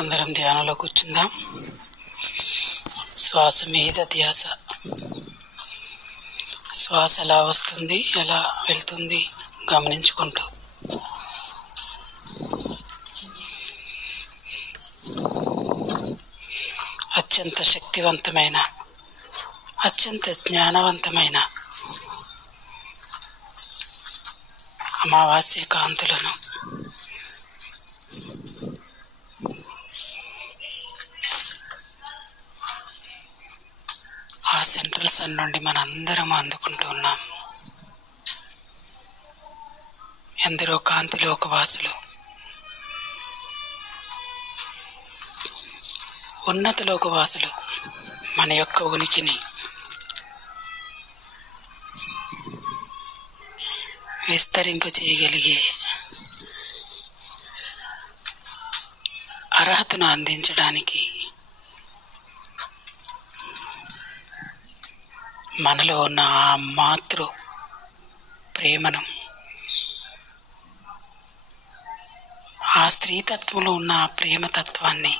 అందరం ధ్యానంలో కూర్చుందాం. శ్వాస మీద ధ్యాస. శ్వాస ఎలా వస్తుంది ఎలా వెళ్తుంది గమనించుకుంటూ. అత్యంత శక్తివంతమైన అత్యంత జ్ఞానవంతమైన అమావాస్య కాంతులను సెంట్రల్ సన్ నుండి మనందరం అందుకుంటూ ఉన్నాం. ఎందరో కాంతి లోకవాసులు ఉన్నత లోకవాసులు మన యొక్క ఉనికిని విస్తరింప చేయగలిగే అర్హతను అందించడానికి మనలో ఉన్న ఆ మాతృ ప్రేమను. ఆ స్త్రీతత్వంలో ఉన్న ఆ ప్రేమతత్వాన్ని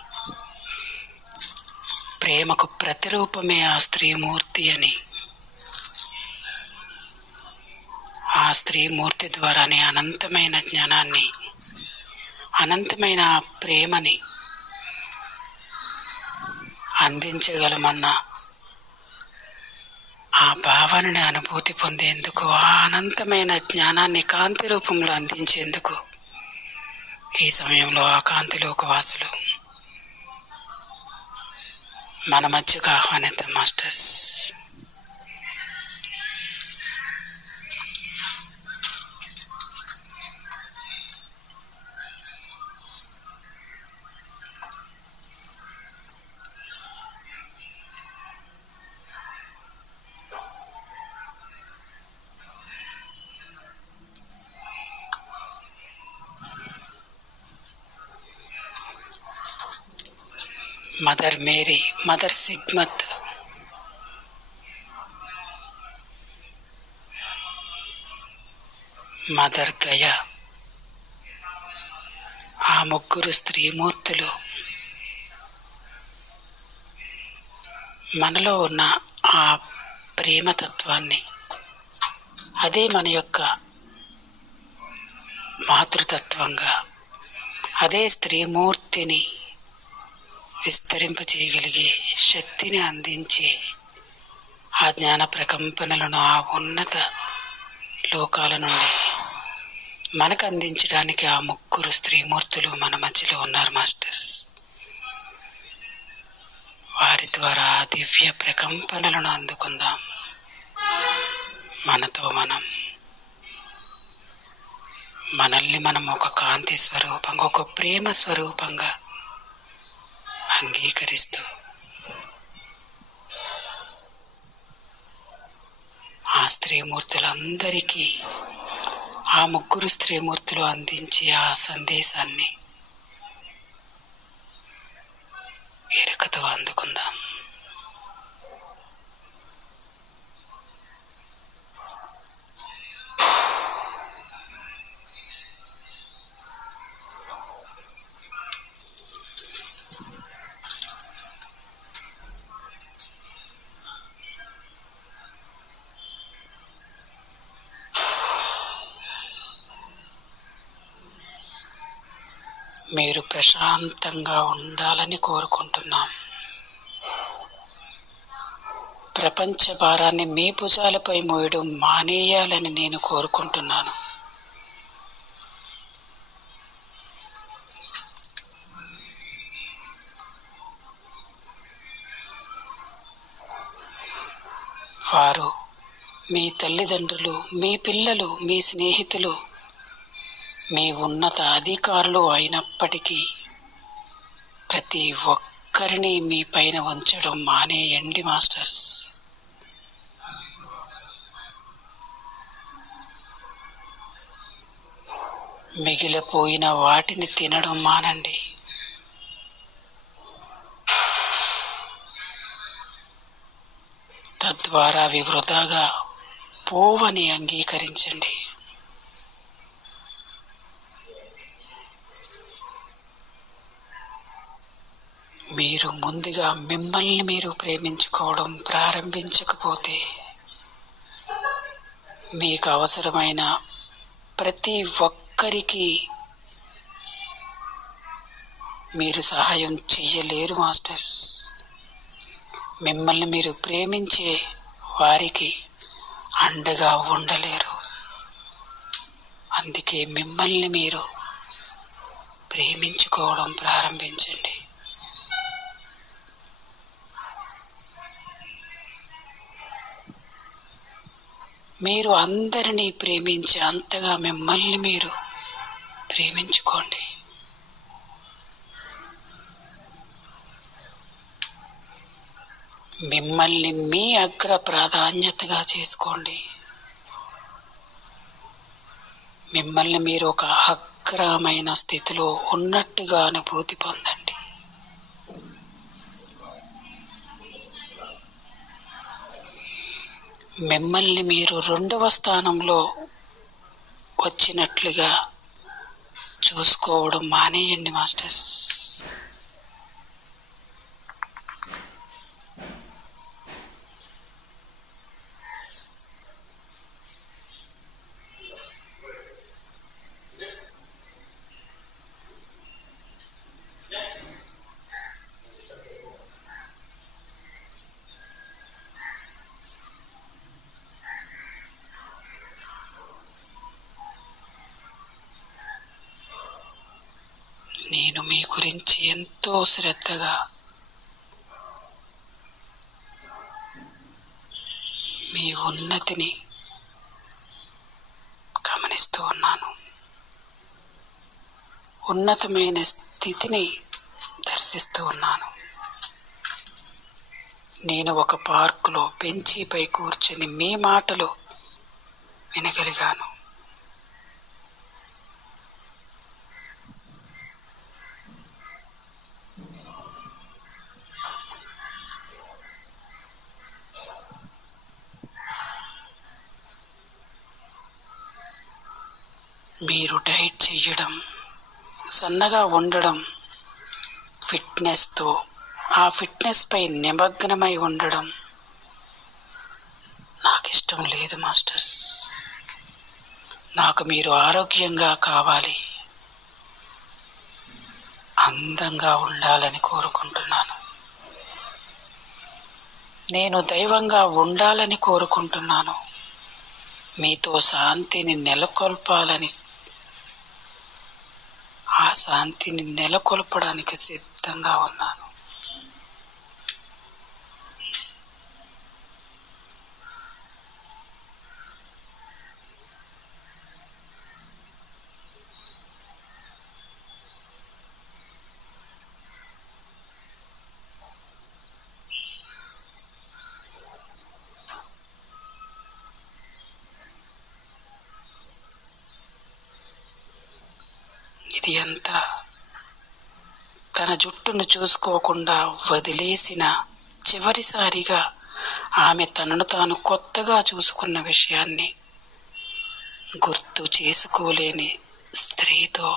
ప్రేమకు ప్రతిరూపమే ఆ స్త్రీమూర్తి అని. ఆ స్త్రీమూర్తి ద్వారానే అనంతమైన జ్ఞానాన్ని అనంతమైన ప్రేమని అందించగలమన్న ఆ భావనని అనుభూతి పొందేందుకు ఆ అనంతమైన జ్ఞానాన్ని కాంతి రూపంలో అందించేందుకు ఈ సమయంలో ఆ కాంతిలోక వాసులు మన మధ్యకు ఆహ్వానిద్దాం మాస్టర్స్. మదర్ మేరీ మదర్ సిగ్మత్ మదర్ గయ ఆ ముగ్గురు స్త్రీమూర్తులు మనలో ఉన్న ఆ ప్రేమతత్వాన్ని అదే మన యొక్క మాతృతత్వంగా అదే స్త్రీమూర్తిని విస్తరింపచేయగలిగే శక్తిని అందించే ఆ జ్ఞాన ప్రకంపనలను ఆ ఉన్నత లోకాల నుండి మనకు అందించడానికి ఆ ముగ్గురు స్త్రీమూర్తులు మన మధ్యలో ఉన్నారు మాస్టర్స్. వారి ద్వారా దివ్య ప్రకంపనలను అందుకుందాం. మనతో మనం. మనల్ని మనం ఒక కాంతి స్వరూపంగా ఒక ప్రేమ స్వరూపంగా అంగీకరిస్తూ ఆ స్త్రీమూర్తులందరికీ ఆ ముగ్గురు స్త్రీమూర్తులు అందించి ఆ సందేశాన్ని ఎరుకతో అందుకుందాం. ప్రశాంతంగా ఉండాలని కోరుకుంటున్నాం. ప్రపంచ భారాన్ని మీ భుజాలపై మోయడం మానేయాలని నేను కోరుకుంటున్నాను. వారు మీ తల్లిదండ్రులు మీ పిల్లలు మీ స్నేహితులు మీ ఉన్నత అధికారులు అయినప్పటికీ ప్రతి ఒక్కరిని మీ పైన ఉంచడం మానేయండి మాస్టర్స్. మిగిలిపోయిన వాటిని తినడం మానండి. తద్వారా అవి వృధాగా పోవని అంగీకరించండి. మీరు ముందుగా మిమ్మల్ని మీరు ప్రేమించుకోవడం ప్రారంభించకపోతే మీకు అవసరమైన ప్రతి ఒక్కరికి మీరు సహాయం చెయ్యలేరు మాస్టర్స్. మిమ్మల్ని మీరు ప్రేమించే వారికి అండగా ఉండలేరు. అందుకే మిమ్మల్ని మీరు ప్రేమించుకోవడం ప్రారంభించండి. మీరు అందరినీ ప్రేమించే అంతగా మిమ్మల్ని మీరు ప్రేమించుకోండి. మిమ్మల్ని మీ అగ్ర ప్రాధాన్యతగా చేసుకోండి. మిమ్మల్ని మీరు ఒక అగ్రమైన స్థితిలో ఉన్నట్టుగా అనుభూతి పొందండి. మిమ్మల్ని మీరు రెండవ స్థానంలో వచ్చినట్లుగా చూసుకోవడం మానేయండి మాస్టర్స్ నేను మీ గురించి ఎంతో శ్రద్ధగా మీ ఉన్నతిని గమనిస్తూ ఉన్నాను. ఉన్నతమైన స్థితిని దర్శిస్తూ ఉన్నాను. నేను ఒక పార్కులో బెంచీపై కూర్చుని మీ మాటలు వినగలిగాను. మీరు డైట్ చేయడం సన్నగా ఉండడం ఫిట్నెస్తో ఆ ఫిట్నెస్పై నిమగ్నమై ఉండడం నాకు ఇష్టం లేదు మాస్టర్స్. నాకు మీరు ఆరోగ్యంగా కావాలి. అందంగా ఉండాలని కోరుకుంటున్నాను. నేను దైవంగా ఉండాలని కోరుకుంటున్నాను. మీతో శాంతిని నెలకొల్పాలని ఆ శాంతిని నెలకొల్పడానికి సిద్ధంగా ఉన్నాను ఇది ఎంత తన చూసుకోకుండా వదిలేసిన చివరిసారిగా ఆమె తనను తాను కొత్తగా చూసుకున్న విషయాన్ని గుర్తు చేసుకోలేని స్త్రీతో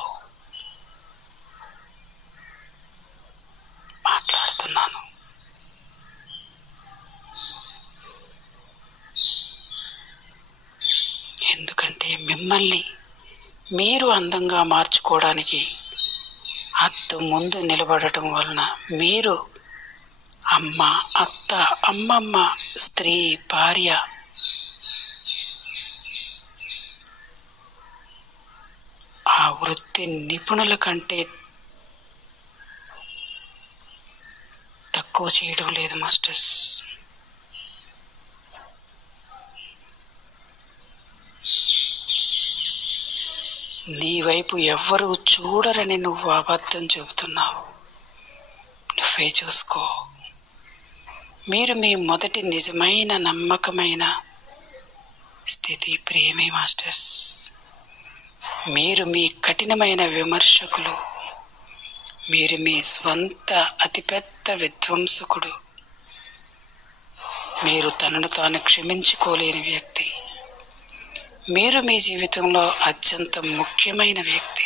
మాట్లాడుతున్నాను. ఎందుకంటే మిమ్మల్ని మీరు అందంగా మార్చుకోవడానికి అత్త ముందు నిలబడటం వలన మీరు అమ్మ అత్త అమ్మమ్మ స్త్రీ భార్య ఆ వృత్తి నిపుణుల కంటే తక్కువ చేయడం లేదు మాస్టర్స్. నీ వైపు ఎవ్వరూ చూడరని నువ్వు అబద్ధం చెబుతున్నావు. నువ్వే చూసుకో. మీరు మీ మొదటి నిజమైన నమ్మకమైన స్థితి ప్రేమే మాస్టర్స్. మీరు మీ కఠినమైన విమర్శకులు. మీరు మీ స్వంత అతిపెద్ద విధ్వంసకుడు. మీరు తనను తాను క్షమించుకోలేని వ్యక్తి. మీరు మీ జీవితంలో అత్యంత ముఖ్యమైన వ్యక్తి.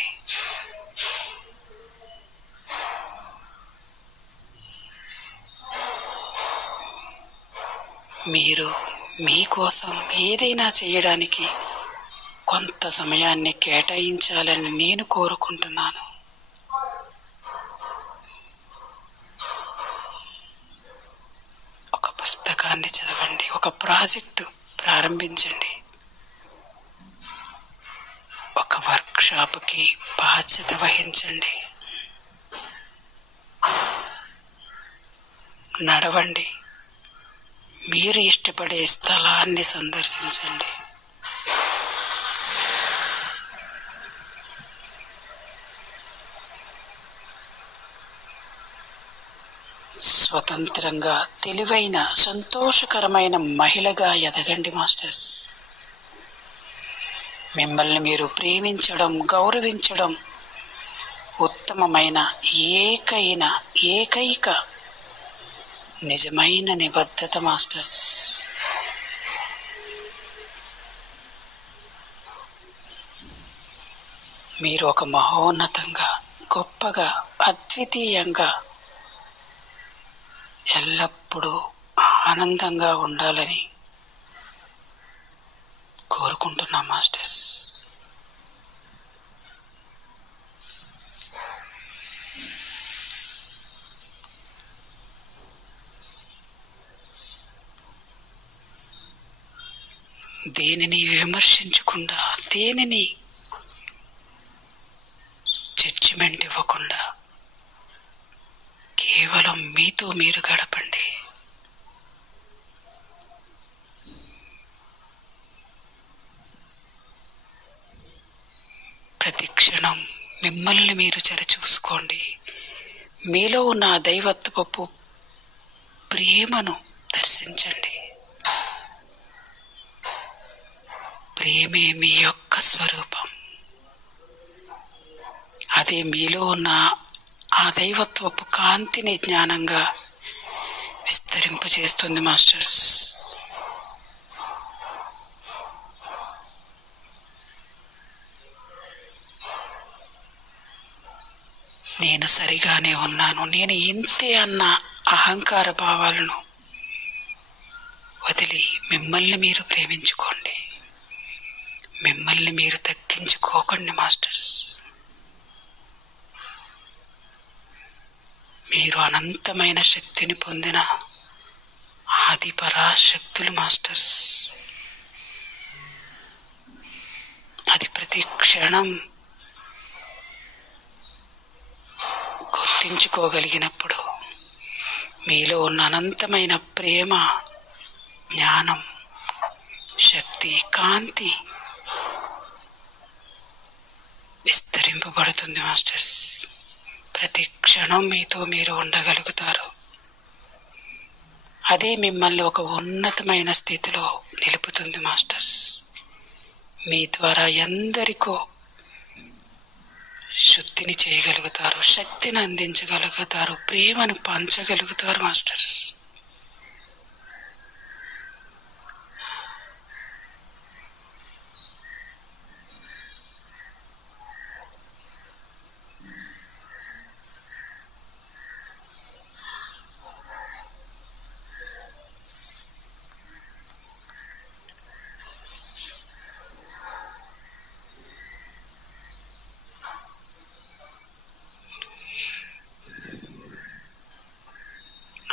మీరు మీకోసం ఏదైనా చేయడానికి కొంత సమయాన్ని కేటాయించాలని నేను కోరుకుంటున్నాను. ఒక పుస్తకాన్ని చదవండి ఒక ప్రాజెక్టు ప్రారంభించండి. నడవండి మీరు ఇష్టపడే స్థలాన్ని సందర్శించండి. స్వతంత్రంగా తెలివైన సంతోషకరమైన మహిళగా ఎదగండి మాస్టర్స్. మిమ్మల్ని మీరు ప్రేమించడం గౌరవించడం ఉత్తమమైన ఏకైన ఏకైక నిజమైన నిబద్ధత మాస్టర్స్. మీరు ఒక మహోన్నతంగా గొప్పగా అద్వితీయంగా ఎల్లప్పుడూ ఆనందంగా ఉండాలని కోరుకుంటున్నా మాస్టర్స్. దేనిని విమర్శించకుండా దేనిని జడ్జిమెంట్ ఇవ్వకుండా కేవలం మీతో మీరు గడపండి. ప్రతి క్షణం మిమ్మల్ని మీరు చరిచూసుకోండి. మీలో ఉన్న దైవత్వపు ప్రేమను దర్శించండి. ప్రేమే మీ యొక్క స్వరూపం. అదే మీలో ఉన్న ఆ దైవత్వపు కాంతిని జ్ఞానంగా విస్తరింపజేస్తుంది మాస్టర్స్. నేను సరిగానే ఉన్నాను. నేను ఇంతే అన్న అహంకార భావాలను వదిలి మిమ్మల్ని మీరు ప్రేమించుకోండి. మిమ్మల్ని మీరు తగ్గించుకోకండి మాస్టర్స్. మీరు అనంతమైన శక్తిని పొందిన ఆది పరాశక్తులు మాస్టర్స్. అది ప్రతి క్షణం గుర్తించుకోగలిగినప్పుడు మీలో ఉన్న అనంతమైన ప్రేమ జ్ఞానం శక్తి కాంతి విస్తరింపబడుతుంది మాస్టర్స్. ప్రతి క్షణం మీతో మీరు ఉండగలుగుతారు. అదే మిమ్మల్ని ఒక ఉన్నతమైన స్థితిలో నిలుపుతుంది మాస్టర్స్. మీ ద్వారా ఎందరికో శుద్ధిని చేయగలుగుతారు శక్తిని అందించగలుగుతారు ప్రేమను పంచగలుగుతారు మాస్టర్స్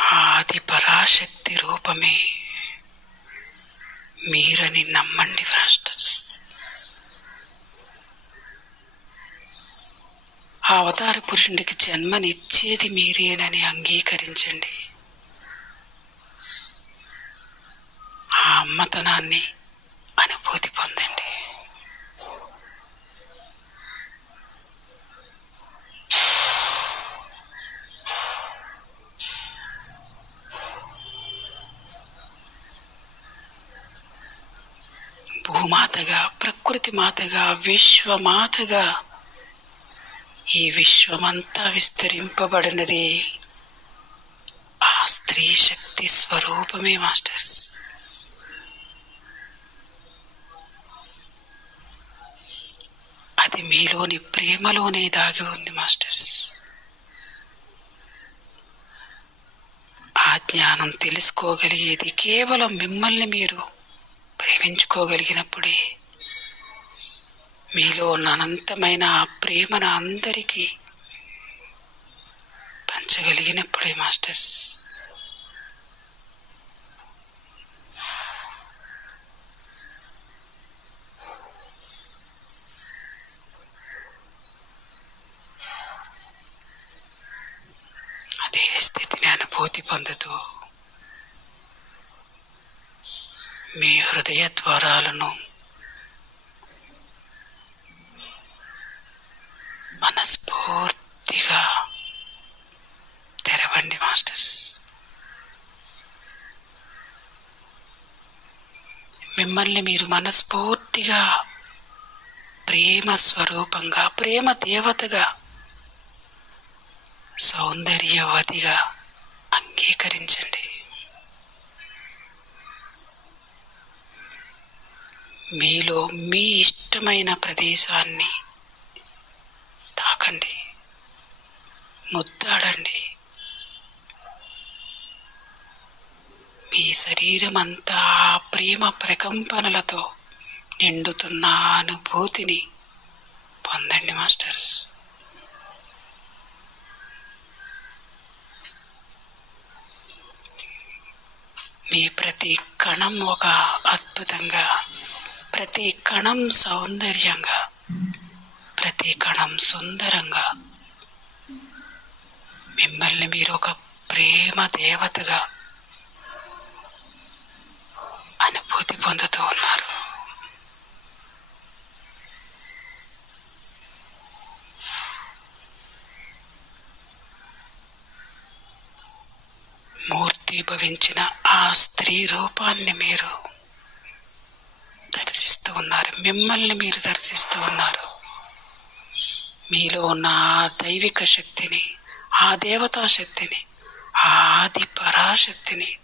ఆది పరాశక్తి రూపమే. మీరని నమ్మండి ఫ్రాస్టర్స్. ఆ అవతార పురుషుడికి జన్మనిచ్చేది మీరేనని అంగీకరించండి. ఆ అమ్మతనాన్ని అనుభూతి పొందండి భూమాతగా ప్రకృతి మాతగా విశ్వమాతగా. ఈ విశ్వమంతా విస్తరింపబడినది ఆ స్త్రీ శక్తి స్వరూపమే మాస్టర్స్. అది మీలోని ప్రేమలోనే దాగి ఉంది మాస్టర్స్. ఆ జ్ఞానం తెలుసుకోగలిగేది కేవలం మిమ్మల్ని మీరు ప్రేమించుకోగలిగినప్పుడే. మీలో ఉన్న అనంతమైన ఆ ప్రేమను అందరికీ పంచగలిగినప్పుడే మాస్టర్స్. అదే స్థితిని అనుభూతి పొందుతూ మీ హృదయ ద్వారాలను మనస్ఫూర్తిగా తెరవండి మాస్టర్స్ మిమ్మల్ని మీరు మనస్ఫూర్తిగా ప్రేమ స్వరూపంగా ప్రేమ దేవతగా సౌందర్యవతిగా అంగీకరించండి. మీలో మీ ఇష్టమైన ప్రదేశాన్ని తాకండి. ముద్దాడండి. మీ శరీరం అంతా ప్రేమ ప్రకంపనలతో నిండుతున్న అనుభూతిని పొందండి మాస్టర్స్. మీ ప్రతి కణం ఒక అద్భుతంగా ప్రతి కణం సౌందర్యంగా ప్రతి కణం సుందరంగా మిమ్మల్ని మీరు ఒక ప్రేమ దేవతగా అనుభూతి పొందుతూ ఉన్నారు. మూర్తి భవించిన ఆ స్త్రీ రూపాన్ని మీరు దర్శిస్తూ ఉన్నారు. మిమ్మల్ని మీరు దర్శిస్తూ ఉన్నారు. మీలో ఉన్న ఆ దైవిక శక్తిని ఆ దేవతా శక్తిని ఆ ఆది పరాశక్తిని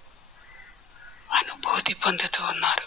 అనుభూతి పొందుతూ ఉన్నారు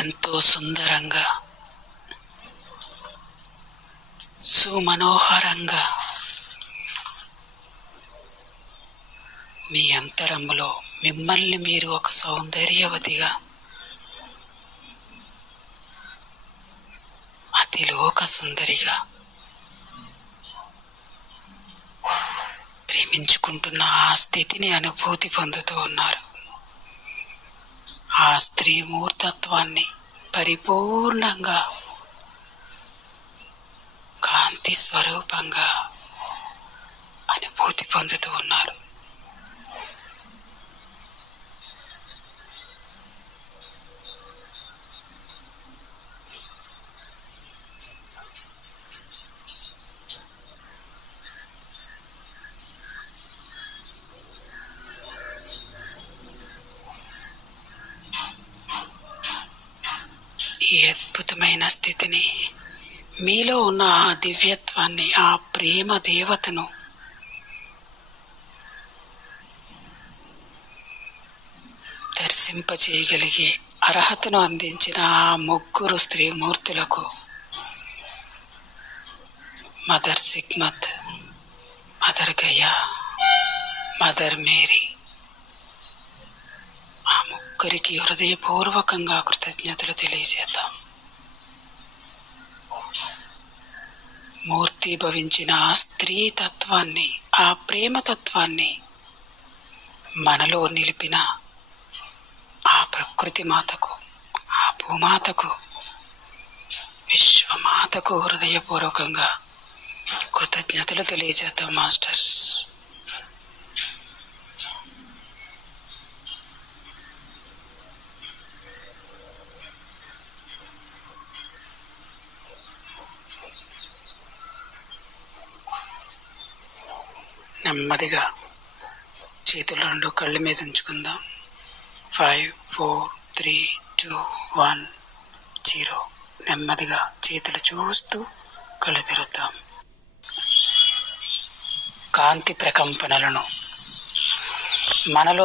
ఎంతో సుందరంగా. సుమనోహరంగా. మీ అంతరంలో మిమ్మల్ని మీరు ఒక సౌందర్యవతిగా అతిలోక సుందరిగా ప్రేమించుకుంటున్న ఆ స్థితిని అనుభూతి పొందుతూ ఉన్నారు. ఆ స్త్రీ మూర్తత్వాన్ని పరిపూర్ణంగా కాంతి స్వరూపంగా అనుభూతి పొందుతూ ఉన్నారు. దివ్యత్వాన్ని ఆ ప్రేమ దేవతను. దర్శింపచేయగలిగి అర్హతను అందించిన ఆ ముగ్గురు స్త్రీమూర్తులకు మదర్ సిగ్మత్ మదర్ గయా మదర్ మేరీ ఆ ముగ్గురికి హృదయపూర్వకంగా కృతజ్ఞతలు తెలియజేద్దాం. మూర్తి భవించిన ఆ స్త్రీ తత్వాన్ని ఆ ప్రేమ తత్వాన్ని మనలో నిలిపిన ఆ ప్రకృతి మాతకు ఆ భూమాతకు విశ్వమాతకు హృదయపూర్వకంగా కృతజ్ఞతలు తెలియజేద్దాం మాస్టర్స్. నెమ్మదిగా చేతులు రెండు కళ్ళ మీద ఉంచుకుందాం. Five four three two one zero నెమ్మదిగా చేతులు చూస్తూ కళ్ళు తెరుద్దాం. కాంతి ప్రకంపనలను మనలో